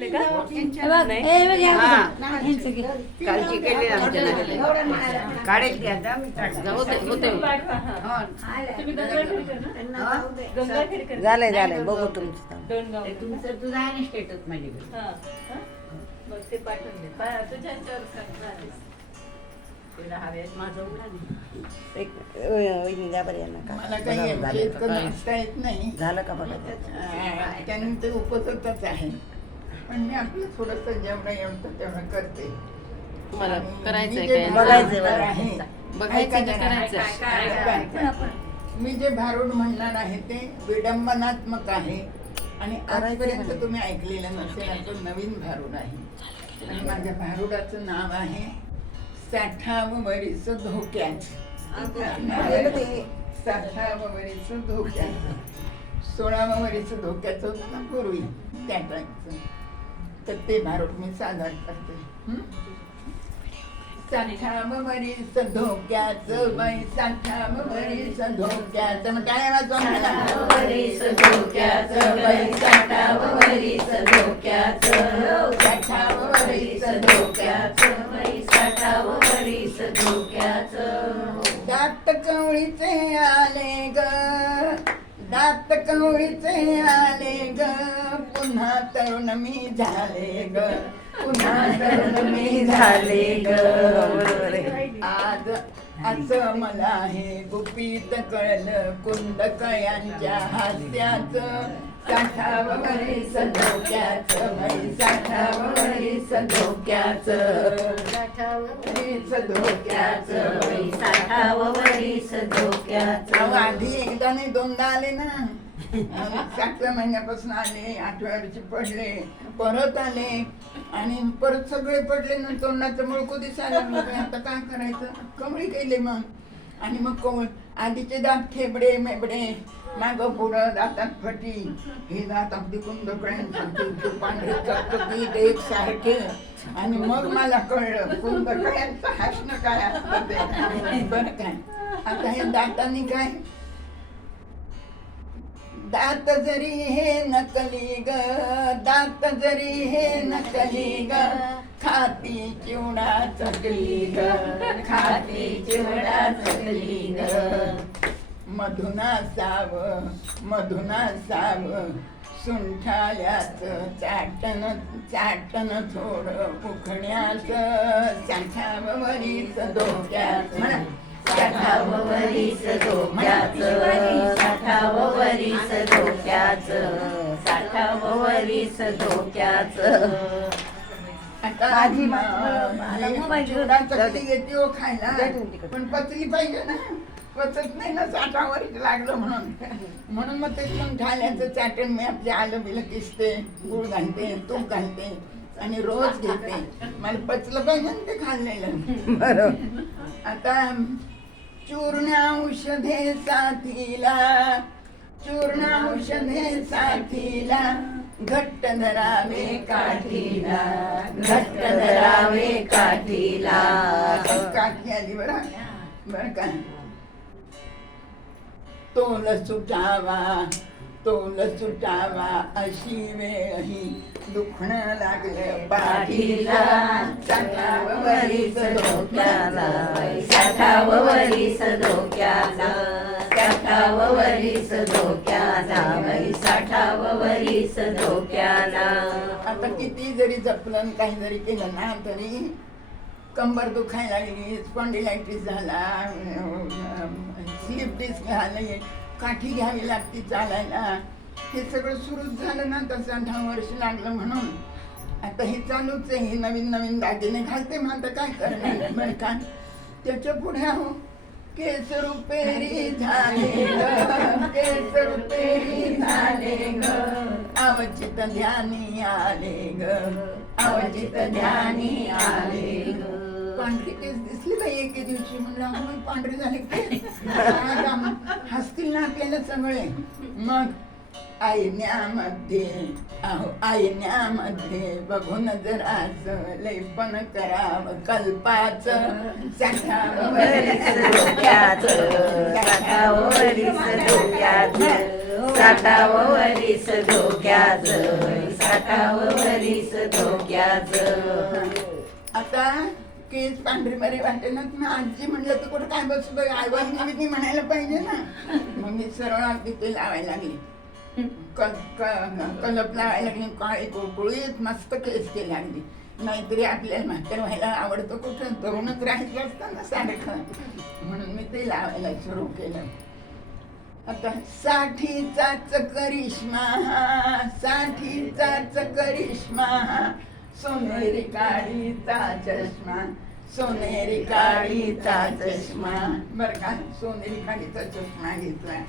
घेतले का कालची केली आमच्या नातीला. काढेल की आता मी काढते. गंगाखेडकर झालंय झालंय बघू तुमचं. दोन गाव तुमचं तुझं आहे ना स्टेटस माझ्याकडे. हा हा? मग ते पाठवून दे तुझ्या ह्याच्यावर सांग. तुला हवेत माझं उघडा नाही. एक वहिनी द्या बरं यांना का मला काही झालं इतकं का? नाचता येत नाही. झालं का बघा त्याने ते उपसतच आहे, पण मी आपलं थोडंसं जेवढं येतं तेवढं करते. मला आणि करायचंय मी जे काय? बघायचंय भारूड बरं. आहे, बघायचं ऐका का जरा. करायचं? ऐका. मी जे भारूड म्हणणार आहे ते विडंबनात्मक आहे आणि आजपर्यंत तुम्ही ऐकलेलं नसेल असं नवीन भारूड आहे. आणि माझ्या भारुडाचं नाव आहे 60 वरीस धोक्यात. 60 वरीस धोक्यात. 16 वरीस धोक्याचं होतं ना पूर्वी त्या टाईपचं. तर ते भारूड मी सादर करते. 60 वरीस धोक्याचं बाई 60 वरीस धोक्याचं. मग काय वाजवा मला? वरीस धोक्याचं बाई 60 वरीस धोक्याचं. 60 वरीस धोक्याचं बाई 60 वरीस धोक्याचं. दात कवळीचे आले ग, दात कवळीचे आले ग, पुन्हा तरुण मी झाले ग, पुन्हा तरुण मी झाले ग. आज असं मला हे गुपित कळलं कुंद कळ्यांच्या हास्याचं. 60 वरीस धोक्याचं बाई 60 वरीस धोक्याचं. 60 वरीस धोक्याचं बाई 60 वरीस धोक्याचं. अहो, आधी एकदा नाही दोनदा आले ना. 7व्या महिन्यापासून आले, 8व्या वर्षी पडले, परत आले आणि परत सगळे पडले ना. तोंडाचं मुळकू दिसायला लागलं. आता काय करायचं? कमळी केले मग. आणि मग कमळ आधीचे दात खेबडे मेबडे, मागं पुढं दातात फटी, हे दात अगदी कुंदकळ्यांसारखे पांढरे चकचकीत एकसारखे. आणि मग मला कळलं कुंदकळ्यांचं हसणं काय असतं ते. बरं काय आता हे दातांनी काय, दात जरी हे नकली ग, दात जरी हे नकली ग, खाती चिवडा चकली ग, खाती चिवडा चकली ग. मधुना साव मधुना साव, सुंठाल्याचं चाटण चाटण थोडं उखण्याचं. 60 वरीस धोक्याचं म्हणा. 60 वरीस धोक्याचं. 60 वरीस धोक्याचं. 60 वरीस धोक्याचं. आता आजी चिवडा चकली घेते हो खायला, पण पचली पाहिजे ना. पचत नाही ना 60 वरीस लागलं म्हणून मग ते सुंठाल्याचं चाटण मी आपले आलं बिलं किसते, गुळ घालते, तूप घालते आणि रोज घेते. मला पचलं पाहिजे ना ते खाल्लेलं. बरोबर. आता चूर्ण औषधे साथीला, चूर्ण औषधे साथीला, घट्ट धरावे काठीला, घट्ट धरावे काठीला. काठी आली बरं का. तोल सुटावा तोल सुटावा अशी वेळ ही दुखणं लागलं पाठीला. 60 वरीस धोक्याला, 60 वरीस धोक्याचा. 60 वरीस धोक्याचा बाई 60 वरीस धोक्याला. आता किती जरी जपलं काही जरी केलं ना तरी कंबर दुखायला लागली, स्पॉन्डिलायटिस झाला, स्लिप डिस्क झाले, काठी घ्यावी लागते चालायला. हे सगळं सुरूच झालं ना. तर 60 वर्ष लागलं म्हणून आता हे चालूच आहे. हे नवीन नवीन दागिने घालते मग आता काय करणार बरं का. त्याच्या पुढे आहो केस रुपेरी झाले ग, केस रुपेरी झाले ग, अवचित ध्यानी आले ग, अवचित ध्यानी आले ग. पांढरी केस दिसली बाई एके दिवशी. म्हणलं अगं पांढरे झाले केस, हसतील ना आपल्याला सगळे. मग आईन्यामध्ये अहो आईन्यामध्ये बघून जरासं लेपन करावं कल्पाचं. 60 वरीस धोक्याचं. 60 वरीस धोक्याचं. 60 वरीस धोक्याचं. साठावं वरीस धोक्याचं. आता केस पांढरी बरे वाटते ना, तुम्ही आजी म्हणलं तर कुठं काय बसतो आईबाईने मी म्हणायला पाहिजे ना. मग मी सरळ अगदी ते लावायला लागली, कलप लावायला लागली, काळी कुळकुळीत मस्त केस केली अगदी. नाहीतरी आपल्याला म्हातार व्हायला आवडतं कुठं, तरुणच राहायचं असतं ना सारखं, म्हणून मी ते लावायला सुरू केलं. आता साठीचाच करिश्मा, साठीचाच करिश्मा, सोनेरी काळीचा चष्मा, सोनेरी काळीचा चष्मा. बर का, सोनेरी काळीचा चष्मा घेतला.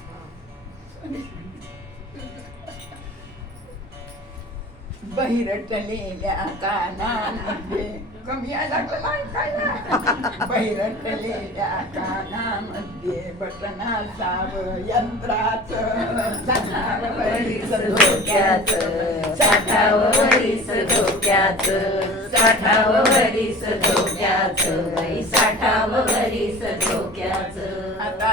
बहिरटलेल्या कानामध्ये, कमी यायला लागलं नाही काय. बहिरटलेल्या कानामध्ये बटनासावं यंत्राचं, साठावं वरीस धोक्याचं, साठावं वरीस धोक्याचं, साठावं वरीस धोक्याचं, बाई साठावं वरीस धोक्याचं. आता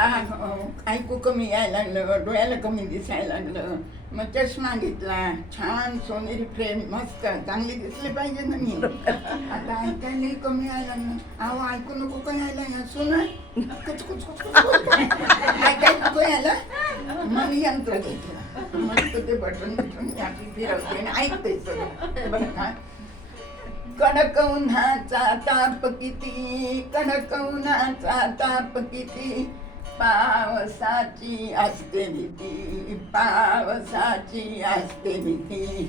ऐकू कमी यायला लागलं, डोळ्याला कमी दिसायला लागलं, मग चष्मा घेतला. छान सोनेरी फ्रेम, मस्त चांगली दिसली पाहिजे ना मी. आता ऐकायला कमी यायला लागलं. अहो ऐकू नको का यायला ना, सुन कुच कुच कुच कुच ऐकायला नको यायला. मग यंत्र घेतलं, मस्त ते बटन बिटन आपली फिरवते आणि ऐकते सगळं. बरं का, कडक उन्हाचा ताप किती, कडक उन्हाचा ताप किती, पावसाची असते भीती, पावसाची असते भीती.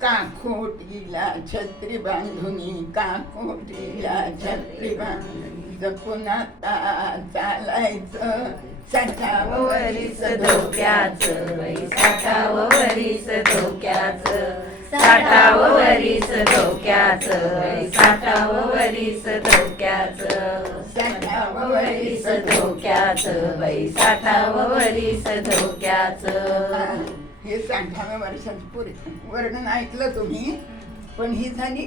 काखोटीला छत्री बांधुनी, काखोटीला छत्री बांधुनी, जपून आता चालायचं, साठावं वरीस धोक्याचं, बाई साठावं वरीस धोक्याचं, साठावं वरीस धोक्याचं, बाई साठावं वरीस धोक्याचं, साठावं वरीस धोक्याचं, बाई साठावं वरीस धोक्याचं. हे 60व्या वर्षात वर्णन ऐकलं तुम्ही, पण ही झाली